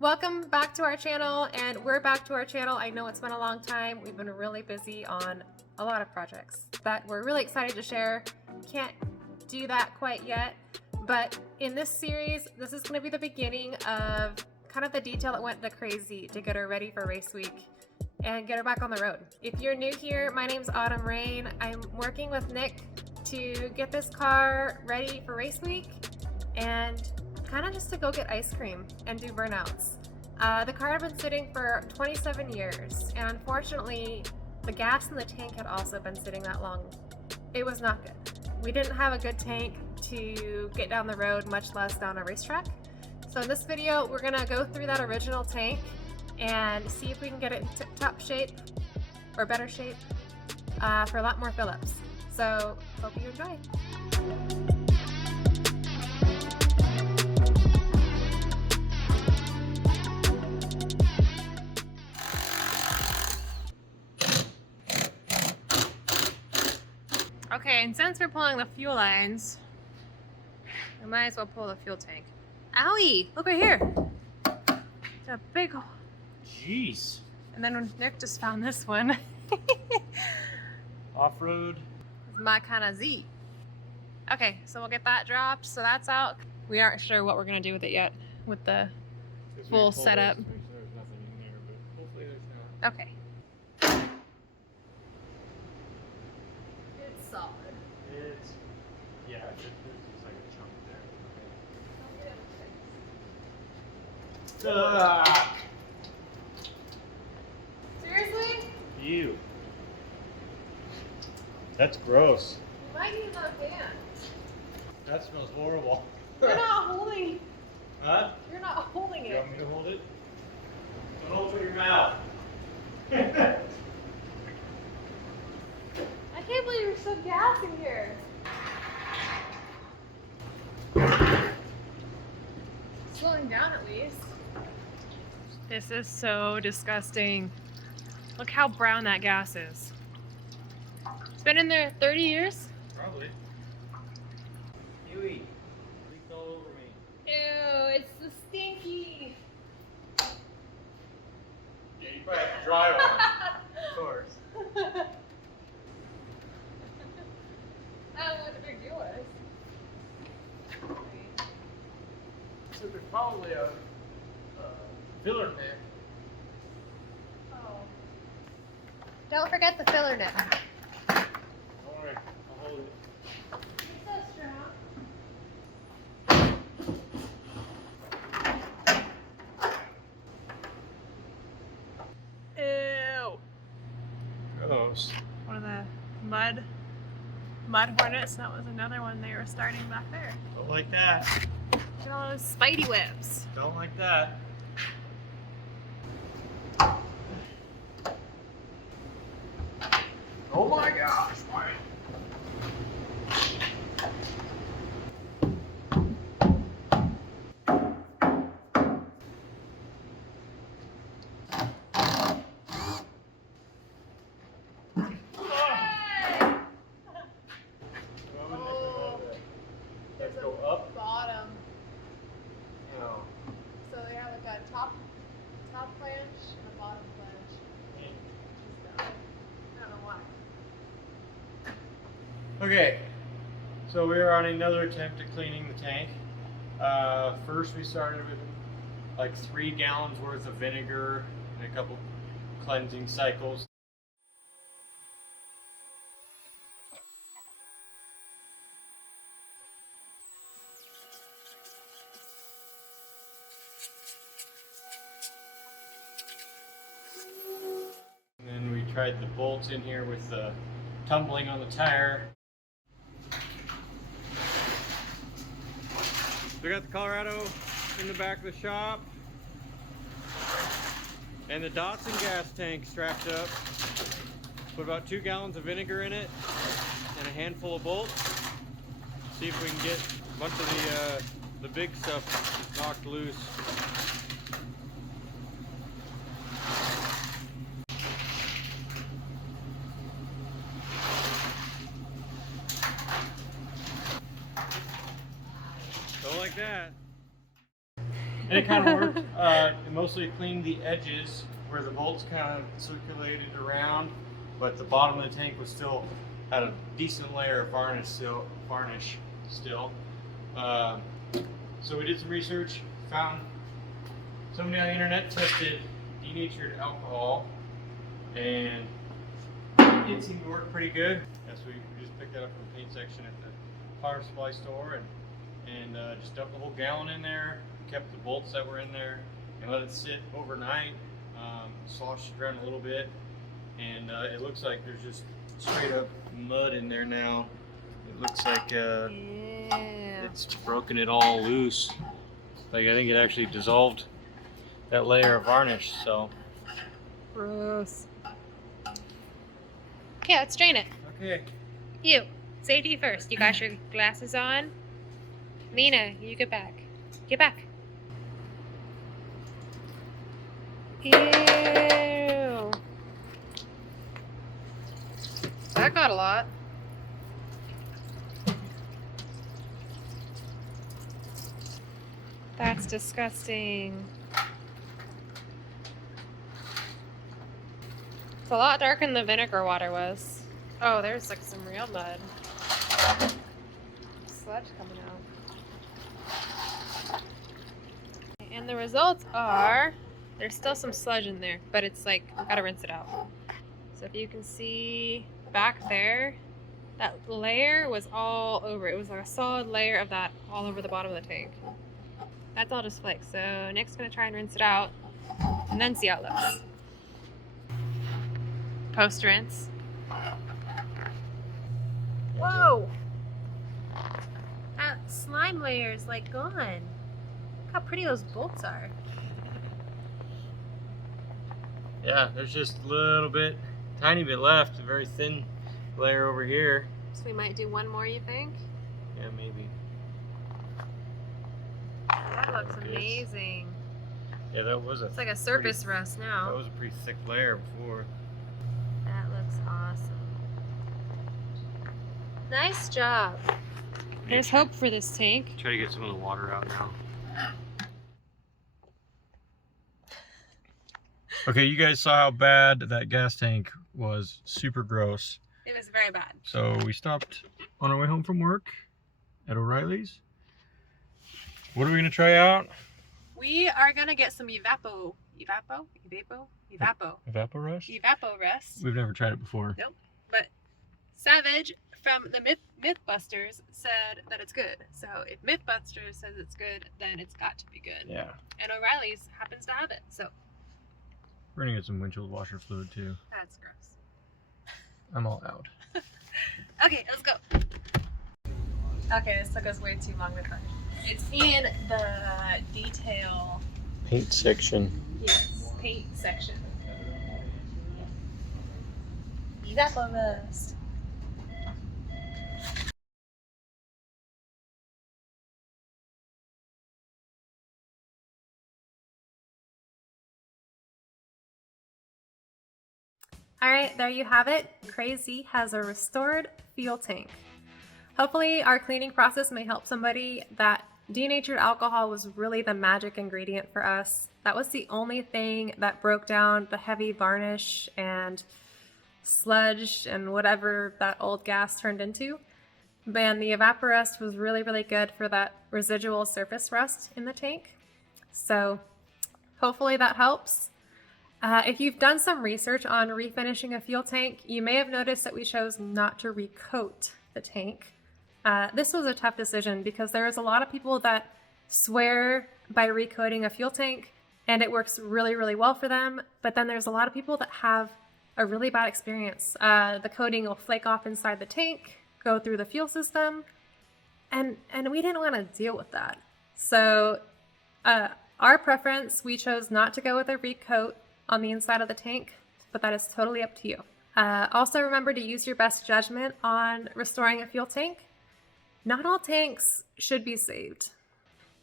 Welcome back to our channel, and we're back to our channel. I know it's been a long time. We've been really busy on a lot of projects that we're really excited to share. Can't do that quite yet, but in this series, this is going to be the beginning of kind of the detail that went to CrayZ to get her ready for race week and get her back on the road. If you're new here, my name's Autumn Rain. I'm working with Nick to get this car ready for race week and kind of just to go get ice cream and do burnouts. The car had been sitting for 27 years, and unfortunately, the gas in the tank had also been sitting that long. It was not good. We didn't have a good tank to get down the road, much less down a racetrack. So in this video, we're gonna go through that original tank and see if we can get it in tip-top shape, or better shape, for a lot more fill-ups. So, hope you enjoy. Okay, and since we're pulling the fuel lines, I might as well pull the fuel tank. Owie! Look right here. It's a big hole. Jeez. And then Nick just found this one. Off-road. It's my kind of Z. Okay, so we'll get that dropped. So that's out. We aren't sure what we're gonna do with it yet, with the full setup. Make sure there's nothing in there, but hopefully there's not. Okay. It's solid. It's, yeah, there's like a chunk there. Seriously? Ew. That's gross. You might need another pan. That smells horrible. You're not holding. Huh? You're not holding You it. want me to hold it? Don't open your mouth. I can't believe there's some gas in here. Slowing down at least. This is so disgusting. Look how brown that gas is. It's been in there 30 years? Probably. Ewy. Leaked all over me. Ew, it's the stinky. Yeah, you probably have to dry one. Of course. I don't know what the big deal is. So there's probably a filler neck. Oh. Don't forget the filler neck. Don't worry, I'll hold it. It's so strong. Ew. Gross. One of the mud hornets. That was another one they were starting back there. Don't like that. Look at all those spidey webs. Don't like that. Oh my gosh. Let's go up. Bottom. No. So they have like a top flange and a bottom flange. I don't know why. Okay, so we are on another attempt at cleaning the tank. First we started with like 3 gallons worth of vinegar and a couple cleansing cycles. And then we tried the bolts in here with the tumbling on the tire. We got the Colorado in the back of the shop and the Datsun gas tank strapped up. Put about 2 gallons of vinegar in it and a handful of bolts. See if we can get a bunch of the big stuff knocked loose. Don't like that. And it kind of worked. It mostly cleaned the edges where the bolts kind of circulated around, but the bottom of the tank was still had a decent layer of varnish still. So we did some research, found somebody on the internet tested denatured alcohol, and it seemed to work pretty good. Yes, we just picked that up from the paint section at the power supply store, and just dumped the whole gallon in there, kept the bolts that were in there, and let it sit overnight. Sloshed it around a little bit, and it looks like there's just straight up mud in there now. It looks like it's broken it all loose. Like, I think it actually dissolved that layer of varnish, so. Gross. Okay, let's drain it. Okay. You, safety first. You got your glasses on? Lena, you get back. Get back. Ew. That got a lot. That's disgusting. It's a lot darker than the vinegar water was. Oh, there's like some real mud. Sludge coming out. And the results are, there's still some sludge in there, but it's like, gotta rinse it out. So if you can see back there, that layer was all over. It was like a solid layer of that all over the bottom of the tank. That's all just flakes. So Nick's gonna try and rinse it out and then see how it looks. Post rinse. Whoa! That slime layer is like gone. Look how pretty those bolts are. Yeah, there's just a little bit, tiny bit left, a very thin layer over here. So we might do one more, you think? Yeah, maybe. That looks amazing. Yeah, that was It's like a surface rust now. That was a pretty thick layer before. That looks awesome. Nice job. There's hope for this tank. Try to get some of the water out now. Okay, you guys saw how bad that gas tank was. Super gross. It was very bad. So we stopped on our way home from work at O'Reilly's. What are we gonna try out? We are gonna get some Evapo-Rust. Evapo-Rust? We've never tried it before. Nope. But Savage from the Mythbusters said that it's good. So if Mythbusters says it's good, then it's got to be good. Yeah. And O'Reilly's happens to have it. So we're gonna get some windshield washer fluid too. that's gross. I'm all out. Okay, let's go. Okay, this took us way too long to finish. It's in the detail Paint section. Yes, paint section. Evapo-Rust. Alright, there you have it. CrayZ has a restored fuel tank. Hopefully our cleaning process may help somebody. That denatured alcohol was really the magic ingredient for us. That was the only thing that broke down the heavy varnish and sludge and whatever that old gas turned into. And the Evapo-Rust was really, really good for that residual surface rust in the tank. So hopefully that helps. If you've done some research on refinishing a fuel tank, you may have noticed that we chose not to recoat the tank. This was a tough decision because there's a lot of people that swear by recoating a fuel tank and it works really, really well for them. But then there's a lot of people that have a really bad experience. The coating will flake off inside the tank, go through the fuel system, and we didn't want to deal with that. So our preference, we chose not to go with a recoat on the inside of the tank, but that is totally up to you. Also remember to use your best judgment on restoring a fuel tank. Not all tanks should be saved.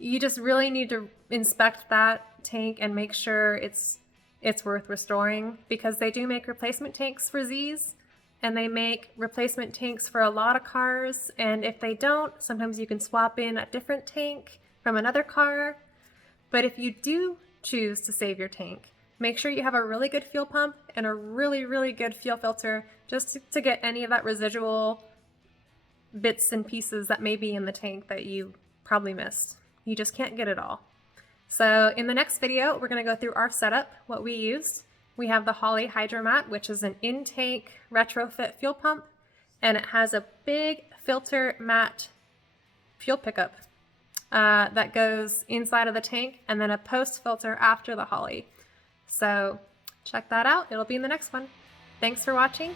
You just really need to inspect that tank and make sure it's worth restoring, because they do make replacement tanks for Z's and they make replacement tanks for a lot of cars, and if they don't, sometimes you can swap in a different tank from another car. But if you do choose to save your tank, make sure you have a really good fuel pump and a really, really good fuel filter just to get any of that residual bits and pieces that may be in the tank that you probably missed. You just can't get it all. So in the next video, we're going to go through our setup, what we used. We have the Holley Hydromat, which is an in-tank retrofit fuel pump, and it has a big filter mat fuel pickup that goes inside of the tank, and then a post filter after the Holley. So check that out. It'll be in the next one. Thanks for watching.